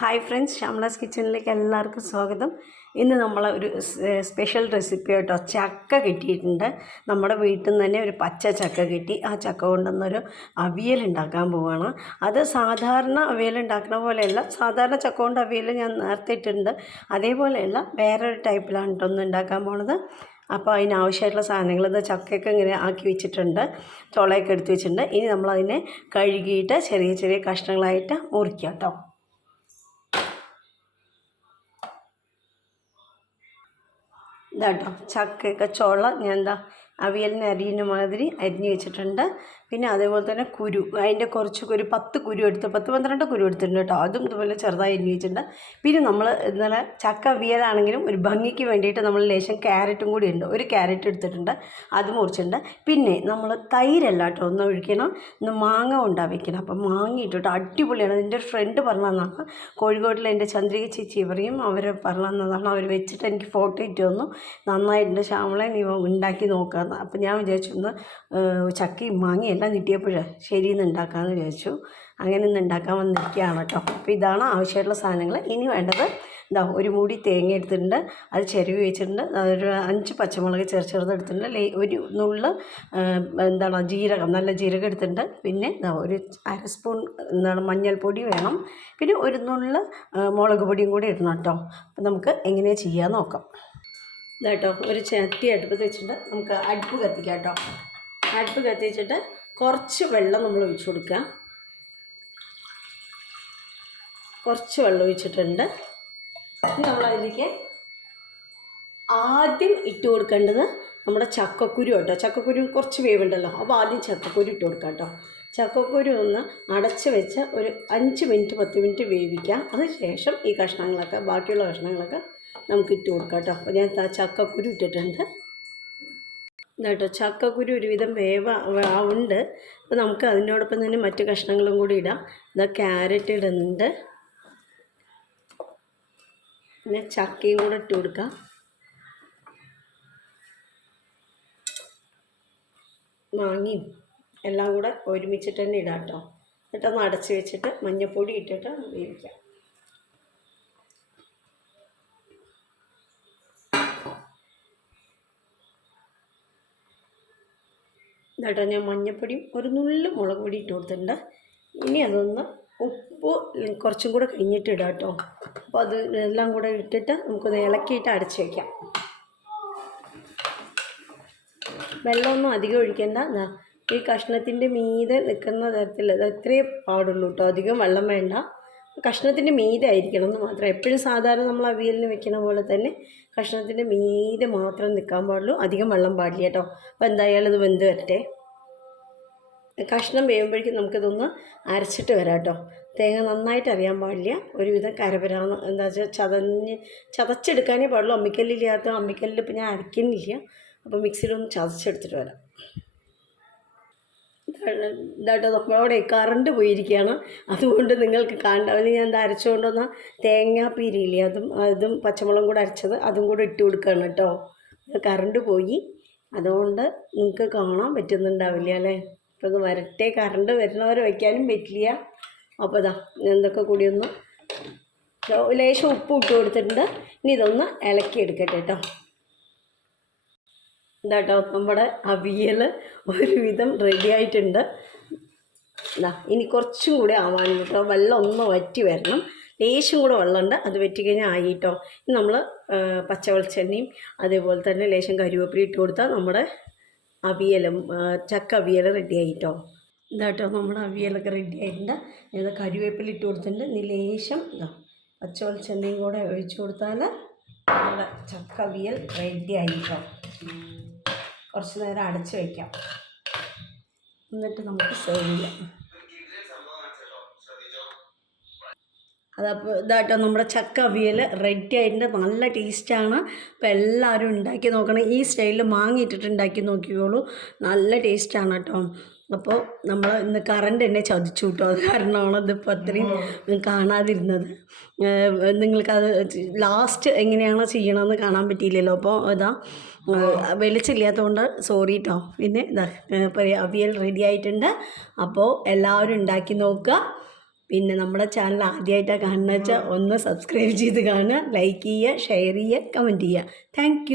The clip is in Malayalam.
ഹായ് ഫ്രണ്ട്സ് ശ്യാമളാസ് കിച്ചണിലേക്ക് എല്ലാവർക്കും സ്വാഗതം. ഇന്ന് നമ്മൾ ഒരു സ്പെഷ്യൽ റെസിപ്പി ചക്ക കിട്ടിയിട്ടുണ്ട്. നമ്മുടെ വീട്ടിൽ നിന്ന് തന്നെ ഒരു പച്ച ചക്ക കിട്ടി. ആ ചക്ക കൊണ്ടുവന്നൊരു അവിയൽ ഉണ്ടാക്കാൻ പോവുകയാണ് അത് സാധാരണ അവിയൽ ഉണ്ടാക്കുന്ന പോലെയല്ല സാധാരണ ചക്ക കൊണ്ട് അവിയൽ ഞാൻ നേരത്തെ ഇട്ടിട്ടുണ്ട് അതേപോലെയല്ല വേറൊരു ടൈപ്പിലാണ് കേട്ടോ ഒന്ന് ഉണ്ടാക്കാൻ പോണത്. അപ്പോൾ അതിനാവശ്യമായിട്ടുള്ള സാധനങ്ങൾ ഇത് ചക്കയൊക്കെ ഇങ്ങനെ ആക്കി വെച്ചിട്ടുണ്ട് ചുളയൊക്കെ എടുത്ത് വെച്ചിട്ടുണ്ട്. ഇനി നമ്മളതിനെ കഴുകിയിട്ട് ചെറിയ ചെറിയ കഷ്ണങ്ങളായിട്ട് മുറിക്കാം കേട്ടോ ഇതാട്ടോ. ചക്കയൊക്കെ ചുള ഞാൻ എന്താ? അവിയലിന് അരിയുന്ന മാതിരി അരിഞ്ഞ് വെച്ചിട്ടുണ്ട്. പിന്നെ അതേപോലെ തന്നെ കുരു. അതിന്റെ കുറച്ച് കുരു പത്ത് കുരു എടുത്ത് പത്ത് പന്ത്രണ്ട് കുരു എടുത്തിട്ടുണ്ട് കേട്ടോ. അതും ഇതുപോലെ ചെറുതായി അരിഞ്ഞ് വെച്ചിട്ടുണ്ട്. പിന്നെ നമ്മൾ ഇന്നലെ ചക്ക അവിയലാണെങ്കിലും ഒരു ഭംഗിക്ക് വേണ്ടിയിട്ട് നമ്മൾ ലേശം ക്യാരറ്റും കൂടി ഉണ്ട്. ഒരു ക്യാരറ്റ് എടുത്തിട്ടുണ്ട്. അത് മുറിച്ചിട്ടുണ്ട്. പിന്നെ നമ്മൾ തൈരല്ല കേട്ടോ. ഒന്ന് ഒഴിക്കണം. ഒന്ന് മാങ്ങ ഉണ്ടാവിക്കണം വെക്കണം. അപ്പം മാങ്ങ ഇട്ടിട്ട് അടിപൊളിയാണ്. എന്റെ ഫ്രണ്ട് പറഞ്ഞു തന്നതാണ് കോഴിക്കോട്ടിലെ എന്റെ ചന്ദ്രിക ചേച്ചി പറയും അവർ പറഞ്ഞു തന്നതാണ് അവർ വെച്ചിട്ട് എനിക്ക് ഫോട്ടോ ഇട്ട് തന്നു. നന്നായിട്ടുണ്ട്. ശ്യാമളെ നീ ഉണ്ടാക്കി നോക്കാമെന്ന് അപ്പം ഞാൻ വിചാരിച്ചു ഒന്ന് ചക്കയും മാങ്ങയും എല്ലാം കിട്ടിയപ്പോൾ ശരിയെന്ന് ഉണ്ടാക്കാമെന്ന് വിചാരിച്ചു. അങ്ങനെ ഒന്ന് ഉണ്ടാക്കാൻ വന്നിരിക്കുകയാണ് കേട്ടോ അപ്പോൾ ഇതാണ് ആവശ്യമായിട്ടുള്ള സാധനങ്ങൾ ഇനി വേണ്ടത് എന്താ ഒരു മൂടി തേങ്ങ എടുത്തിട്ടുണ്ട്. അത് ചെരുവ് വെച്ചിട്ടുണ്ട്. ഒരു അഞ്ച് പച്ചമുളക് ചെറു ചെറുത് എടുത്തിട്ടുണ്ട്. ഒരു നുള്ള് എന്താണ് ജീരകം നല്ല ജീരകം എടുത്തിട്ടുണ്ട്. പിന്നെ എന്താ ഒരു അര സ്പൂൺ എന്താണ് മഞ്ഞൾപ്പൊടി വേണം. പിന്നെ ഒരു നുള്ള് മുളക് പൊടിയും കൂടി ഇടണം കേട്ടോ അപ്പം നമുക്ക് എങ്ങനെയാണ് ചെയ്യാൻ നോക്കാം. ഇതാട്ടോ ഒരു ചട്ടി അടുപ്പത്ത് വെച്ചിട്ട് നമുക്ക് അടുപ്പ് കത്തിക്കാം കേട്ടോ. അടുപ്പ് കത്തിച്ചിട്ട് കുറച്ച് വെള്ളം നമ്മൾ ഒഴിച്ചു കൊടുക്കുക. കുറച്ച് വെള്ളം ഒഴിച്ചിട്ടുണ്ട്. ഇനി നമ്മളതിലേക്ക് ആദ്യം ഇട്ട് കൊടുക്കേണ്ടത് നമ്മുടെ ചക്കക്കുരു കേട്ടോ. ചക്കക്കുരു കുറച്ച് വേവുണ്ടല്ലോ. അപ്പോൾ ആദ്യം ചക്കക്കുരു ഇട്ട് കൊടുക്കാം കേട്ടോ. ചക്കക്കുരു ഒന്ന് അടച്ച് വെച്ച് ഒരു അഞ്ച് മിനിറ്റ് പത്ത് മിനിറ്റ് വേവിക്കാം. അതിന് ശേഷം ഈ കഷ്ണങ്ങളൊക്കെ ബാക്കിയുള്ള കഷ്ണങ്ങളൊക്കെ നമുക്ക് ഇട്ട് കൊടുക്കാം കേട്ടോ. അപ്പോൾ ഞാൻ ചക്കക്കുരു ഇട്ടിട്ടുണ്ട്. കേട്ടോ ചക്കക്കുരു ഒരുവിധം വേവ ഉണ്ട്. അപ്പോൾ നമുക്ക് അതിനോടൊപ്പം തന്നെ മറ്റു കഷ്ണങ്ങളും കൂടി ഇടാം. ഇതാ ക്യാരറ്റ് ഇടുന്നുണ്ട്. പിന്നെ ചക്കയും കൂടെ ഇട്ട് കൊടുക്കാം. മാങ്ങയും എല്ലാം കൂടെ ഒരുമിച്ചിട്ട് തന്നെ ഇടാം കേട്ടോ. എന്നിട്ടൊന്ന് അടച്ച് വെച്ചിട്ട് മഞ്ഞൾപ്പൊടി ഇട്ടിട്ട് വേവിക്കാം. എന്നിട്ട് ഞാൻ മഞ്ഞപ്പൊടിയും ഒരു നുള്ളു മുളക് പൊടി ഇട്ട് കൊടുത്തിട്ടുണ്ട്. ഇനി അതൊന്ന് ഉപ്പ് കുറച്ചും കൂടെ കഴിഞ്ഞിട്ട് ഇടാം കേട്ടോ. അപ്പോൾ അത് എല്ലാം കൂടെ ഇട്ടിട്ട് നമുക്കൊന്ന് ഇളക്കിയിട്ട് അടച്ച് വയ്ക്കാം വെള്ളമൊന്നും അധികം ഒഴിക്കേണ്ട. ഈ കഷ്ണത്തിന്റെ മീതെ നിൽക്കുന്ന തരത്തിൽ അത് അത്രയേ പാടുള്ളൂ കേട്ടോ. അധികം വെള്ളം വേണ്ട. കഷ്ണത്തിന്റെ മീതെ ആയിരിക്കണം എന്ന് മാത്രം. എപ്പോഴും സാധാരണ നമ്മൾ അവിയലിന് വെക്കുന്ന പോലെ തന്നെ കഷ്ണത്തിന്റെ മീതെ മാത്രം നിൽക്കാൻ പാടുള്ളൂ. അധികം വെള്ളം പാടില്ല കേട്ടോ. അപ്പോൾ എന്തായാലും ഇത് വെന്ത് വരട്ടെ. കഷ്ണം വേകുമ്പോഴേക്കും നമുക്കിതൊന്ന് അരച്ചിട്ട് വരാം കേട്ടോ. തേങ്ങ നന്നായിട്ട് അറിയാൻ പാടില്ല. ഒരുവിധം കരപരാന്ന് എന്താ വെച്ചാൽ ചതഞ്ഞ് ചതച്ചെടുക്കാനേ പാടുള്ളൂ. അമ്മിക്കല്ലില്ലാത്ത അമ്മിക്കല്ലിൽ ഇപ്പം ഞാൻ അരയ്ക്കുന്നില്ല. അപ്പോൾ മിക്സിയിലൊന്ന് ചതച്ചെടുത്തിട്ട് വരാം. ഇതാട്ടോ നമ്മളവിടെ കറണ്ട് പോയിരിക്കുകയാണ്. അതുകൊണ്ട് നിങ്ങൾക്ക് കാണാൻ ഞാൻ എന്താ അരച്ചുകൊണ്ടുവന്ന തേങ്ങാപ്പീരിയില്ലേ അതും അതും പച്ചമുളകും കൂടെ അരച്ചത് അതും കൂടെ ഇട്ട് കൊടുക്കുകയാണ് കേട്ടോ. കറണ്ട് പോയി. അതുകൊണ്ട് നിങ്ങൾക്ക് കാണാൻ പറ്റുന്നുണ്ടാവില്ല അല്ലേ? അപ്പോൾ ഇത് വരട്ടെ. കറണ്ട് വരുന്നവരെ വയ്ക്കാനും പറ്റില്ല. അപ്പോൾ ഇതാ എന്തൊക്കെ കൂടി ഒന്ന് ലേശം ഉപ്പ് ഇട്ട് കൊടുത്തിട്ടുണ്ട്. ഇനി ഇതൊന്ന് ഇളക്കി എടുക്കട്ടെ കേട്ടോ. ഇതാട്ടോ നമ്മുടെ അവിയൽ ഒരുവിധം റെഡി ആയിട്ടുണ്ട്. ഇനി കുറച്ചും കൂടി ആവാനുണ്ട് കേട്ടോ. വെള്ളം ഒന്ന് വറ്റി വരണം. ലേശം കൂടെ വെള്ളമുണ്ട്. അത് വറ്റി കഴിഞ്ഞാൽ ആയിട്ടോ. ഇനി നമ്മൾ പച്ച വെളിച്ചെണ്ണയും അതേപോലെ തന്നെ ലേശം കരിവേപ്പില ഇട്ട് കൊടുത്താൽ നമ്മുടെ അവിയലും ചക്ക അവിയൽ റെഡി ആയിട്ടോ. ഇതാട്ടോ നമ്മുടെ അവിയലൊക്കെ റെഡി ആയിട്ടുണ്ട്. ഞാൻ കരിവേപ്പില ഇട്ട് കൊടുത്തിട്ടുണ്ട്. ഇനി ലേശം ഇതാ പച്ച വെളിച്ചെണ്ണയും കൂടെ ഒഴിച്ചു കൊടുത്താൽ നമ്മുടെ ചക്ക അവിയൽ റെഡി ആയിട്ടോ. കുറച്ച് നേരം അടച്ചു വയ്ക്കാം എന്നിട്ട് നമുക്ക് സെർവ് ചെയ്യാം. അതപ്പോൾ ഇതായിട്ടോ നമ്മുടെ ചക്ക അവിയൽ റെഡി ആയിട്ടുണ്ട്. നല്ല ടേസ്റ്റാണ് അപ്പോൾ എല്ലാവരും ഉണ്ടാക്കി നോക്കണം. ഈ സ്റ്റൈലിൽ മാങ്ങിയിട്ടിട്ട് ഉണ്ടാക്കി നോക്കിക്കോളൂ. നല്ല ടേസ്റ്റാണ് കേട്ടോ. അപ്പോൾ നമ്മൾ ഇന്ന് കറണ്ട് എന്നെ ചതിച്ചു കേട്ടോ അത് കാരണമാണ് ഇതിപ്പോൾ അത്രയും കാണാതിരുന്നത്. നിങ്ങൾക്കത് ലാസ്റ്റ് എങ്ങനെയാണോ ചെയ്യണമെന്ന് കാണാൻ പറ്റിയില്ലല്ലോ. അപ്പോൾ ഇതാ വെളിച്ചില്ലാത്തതുകൊണ്ട് സോറി കേട്ടോ പിന്നെ ഇതാ പറയുക അവിയൽ റെഡി ആയിട്ടുണ്ട്. അപ്പോൾ എല്ലാവരും ഉണ്ടാക്കി നോക്കുക. പിന്നെ നമ്മുടെ ചാനൽ ആദ്യമായിട്ടാണ് കാണുന്ന വെച്ചാൽ ഒന്ന് സബ്സ്ക്രൈബ് ചെയ്ത് കാണുക. ലൈക്ക് ചെയ്യുക ഷെയർ ചെയ്യുക കമന്റ് ചെയ്യുക. താങ്ക്